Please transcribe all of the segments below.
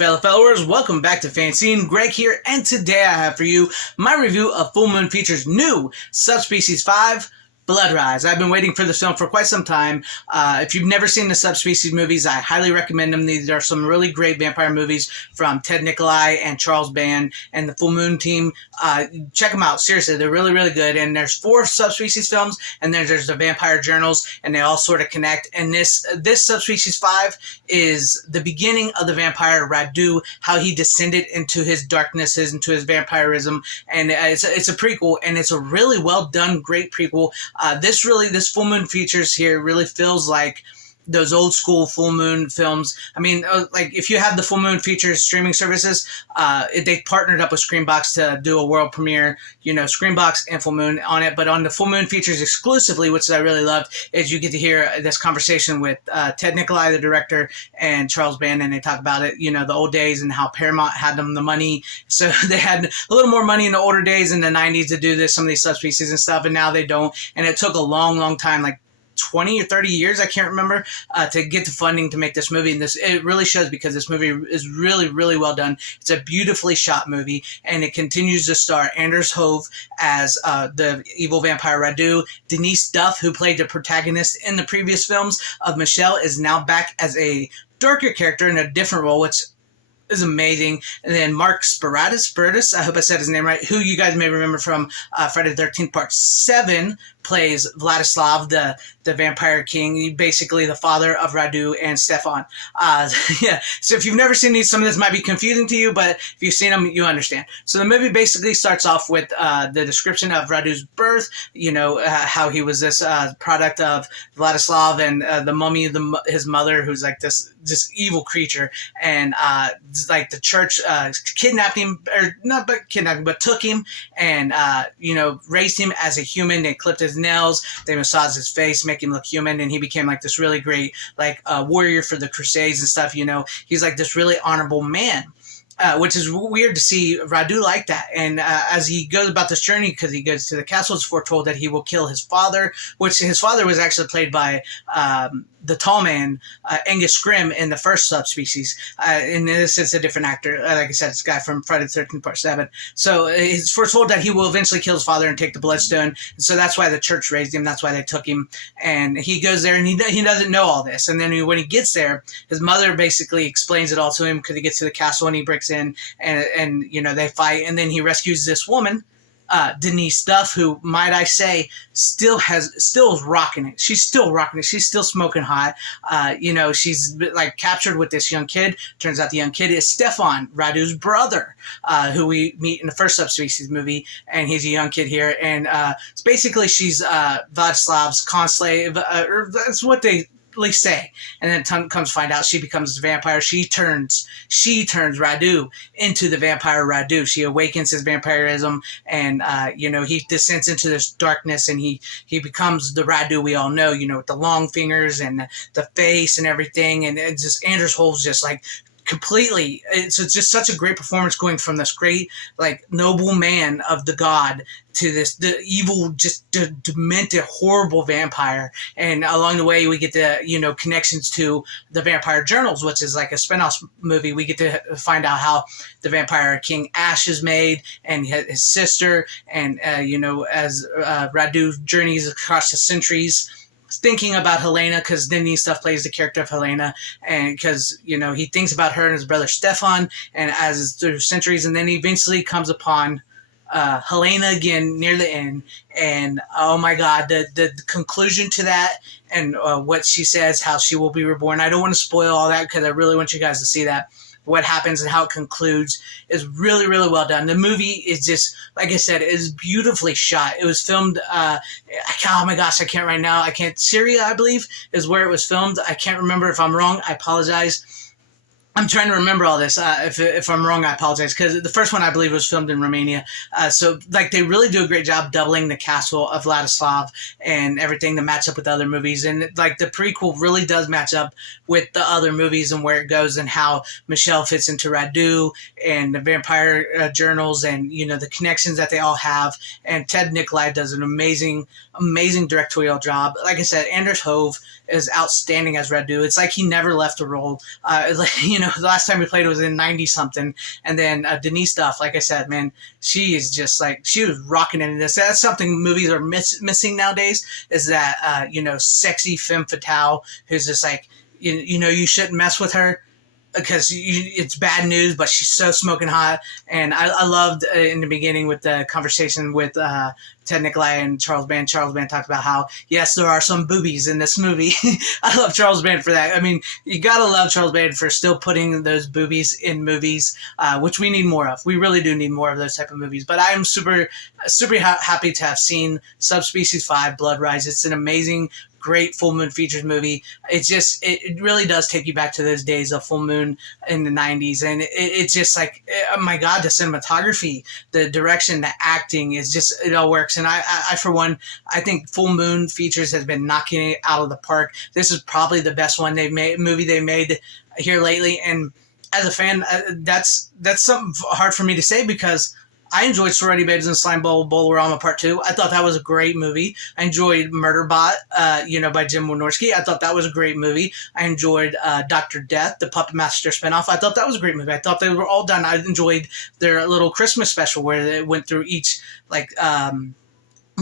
fellow followers, welcome back to FanZcene. Greg here, and today I have for you my review of Full Moon Features' new Subspecies 5, Bloodrise. I've been waiting for this film for quite some time. If you've never seen the Subspecies movies, I highly recommend them. These are some really great vampire movies from Ted Nicolai and Charles Band and the Full Moon team. Check them out. Seriously, they're really, really good. And there's 4 Subspecies films, and then there's the Vampire Journals, and they all sort of connect. And this Subspecies 5 is the beginning of the vampire Radu, how he descended into his darknesses, into his vampirism. And it's a prequel, and it's a really well done, great prequel. This Full Moon Features here really feels like those old school Full Moon films. I mean, like if you have the Full Moon Features streaming services, they partnered up with Screenbox to do a world premiere, Screenbox and Full Moon on it. But on the Full Moon Features exclusively, which I really loved, is you get to hear this conversation with Ted Nicolai, the director, and Charles Band, and they talk about it, the old days and how Paramount had them the money. So they had a little more money in the older days in the 90s to do some of these subspecies and stuff, and now they don't. And it took a long, long time, like 20 or 30 years, I can't remember, to get the funding to make this movie. And it really shows, because this movie is really, really well done. It's a beautifully shot movie, and it continues to star Anders Hove as the evil vampire Radu. Denise Duff, who played the protagonist in the previous films of Michelle, is now back as a darker character in a different role, which is amazing. And then Mark Spiratus, I hope I said his name right, who you guys may remember from Friday the 13th Part 7, plays Vladislav, the vampire king, basically the father of Radu and Stefan. Yeah, so if you've never seen these, some of this might be confusing to you, but if you've seen them, you understand. So the movie basically starts off with the description of Radu's birth, how he was this product of Vladislav and the mummy, his mother, who's like this evil creature, and like the church kidnapped him, or not but kidnapped him, but took him and raised him as a human. They clipped his nails, they massaged his face, make him look human, and he became like this really great warrior for the Crusades and stuff. He's like this really honorable man. Which is weird to see Radu like that. And as he goes about this journey, because he goes to the castle, it's foretold that he will kill his father, which his father was actually played by the tall man, Angus Scrimm, in the first Subspecies. In this, it's a different actor. Like I said, it's a guy from Friday the 13th Part 7. So it's foretold that he will eventually kill his father and take the Bloodstone. And so that's why the church raised him. That's why they took him. And he goes there, and he doesn't know all this. And then when he gets there, his mother basically explains it all to him, because he gets to the castle and he breaks in, and they fight, and then he rescues this woman, Denise Duff, who, might I say, still is rocking it. She's still rocking it. She's still smoking hot. She's like captured with this young kid. Turns out the young kid is Stefan, Radu's brother, who we meet in the first Subspecies movie, and he's a young kid here. And it's basically she's Vladislav's conslave, or that's what they at least say. And then comes to find out she becomes a vampire. She turns Radu into the vampire Radu. She awakens his vampirism, and he descends into this darkness, and he becomes the Radu we all know, with the long fingers and the face and everything. And it's just Anders Hove's just like completely, it's just such a great performance, going from this great noble man of the god to the evil, just demented, horrible vampire. And along the way we get the connections to the Vampire Journals, which is like a spinoff movie. We get to find out how the vampire king Ash is made, and his sister, and as Radu journeys across the centuries, thinking about Helena, because Denise Duff plays the character of Helena, and because he thinks about her and his brother Stefan, and as through centuries, and then he eventually comes upon Helena again near the end, and oh my god, the conclusion to that, and what she says, how she will be reborn. I don't want to spoil all that, because I really want you guys to see that. What happens and how it concludes is really, really well done. The movie is just, like I said, is beautifully shot. It was filmed, oh my gosh, I can't right now. Syria, I believe, is where it was filmed. I can't remember. If I'm wrong, I apologize. I'm trying to remember all this. If I'm wrong, I apologize, because the first one, I believe, was filmed in Romania. So they really do a great job doubling the castle of Vladislav and everything to match up with other movies. And the prequel really does match up with the other movies and where it goes, and how Michelle fits into Radu and the Vampire Journals, and the connections that they all have. And Ted Nicolai does an amazing directorial job. Like I said, Anders Hove is outstanding as Radu. It's like he never left a role. the last time we played it was in 90 something. And then Denise Duff, like I said, man, she is just like, she was rocking into this. That's something movies are missing nowadays, is that, sexy femme fatale who's just like, you shouldn't mess with her because it's bad news, but she's so smoking hot. And I loved in the beginning with the conversation with Ted Nicolai and Charles Band. Charles Band talked about how, yes, there are some boobies in this movie. I love Charles Band for that. I mean, you gotta love Charles Band for still putting those boobies in movies, which we need more of. We really do need more of those type of movies. But I am super happy to have seen Subspecies 5, Bloodrise. It's an amazing, great full moon features movie. It really does take you back to those days of full moon in the 90s, and it's just like, oh my god, the cinematography, the direction, the acting is just, it all works. And I for one, I think full moon features has been knocking it out of the park. This is probably the best one movie they made here lately. And as a fan, that's something hard for me to say, because I enjoyed Sorority Babes and Slime Bowl-O-Rama Part 2. I thought that was a great movie. I enjoyed Murderbot, by Jim Wynorski. I thought that was a great movie. I enjoyed Dr. Death, the Puppet Master spinoff. I thought that was a great movie. I thought they were all done. I enjoyed their little Christmas special where they went through each,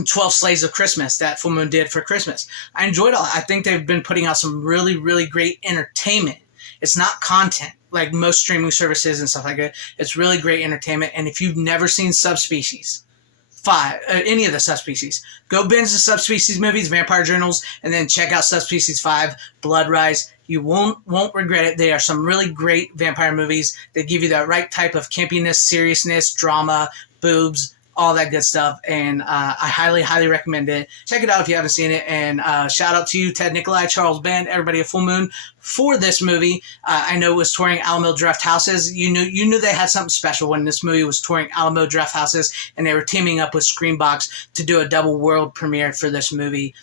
12 Slaves of Christmas that Full Moon did for Christmas. I enjoyed all. I think they've been putting out some really, really great entertainment. It's not content like most streaming services and stuff like that. It's really great entertainment. And if you've never seen Subspecies 5, any of the Subspecies, go binge the Subspecies movies, Vampire Journals, and then check out Subspecies 5, Bloodrise. You won't regret it. They are some really great vampire movies. They give you the right type of campiness, seriousness, drama, boobs, all that good stuff. And I highly, highly recommend it. Check it out if you haven't seen it. And shout out to you, Ted Nicolai, Charles Band, everybody at Full Moon for this movie. I know it was touring Alamo Draft Houses. You knew they had something special when this movie was touring Alamo Draft Houses, and they were teaming up with Screenbox to do a double world premiere for this movie.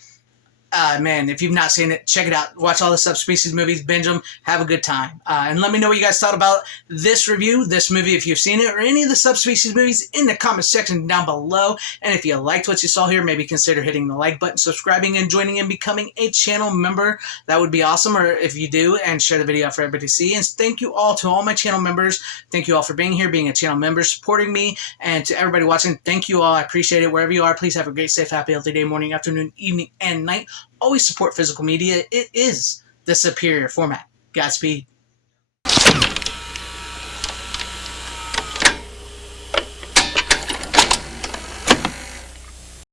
Man, if you've not seen it, check it out. Watch all the Subspecies movies, binge them, have a good time. And let me know what you guys thought about this review, this movie, if you've seen it, or any of the Subspecies movies in the comment section down below. And if you liked what you saw here, maybe consider hitting the like button, subscribing, and joining and becoming a channel member. That would be awesome, or if you do, and share the video for everybody to see. And thank you all to all my channel members. Thank you all for being here, being a channel member, supporting me. And to everybody watching, thank you all. I appreciate it. Wherever you are, please have a great, safe, happy, healthy day, morning, afternoon, evening, and night. Always support physical media. It is the superior format. Godspeed.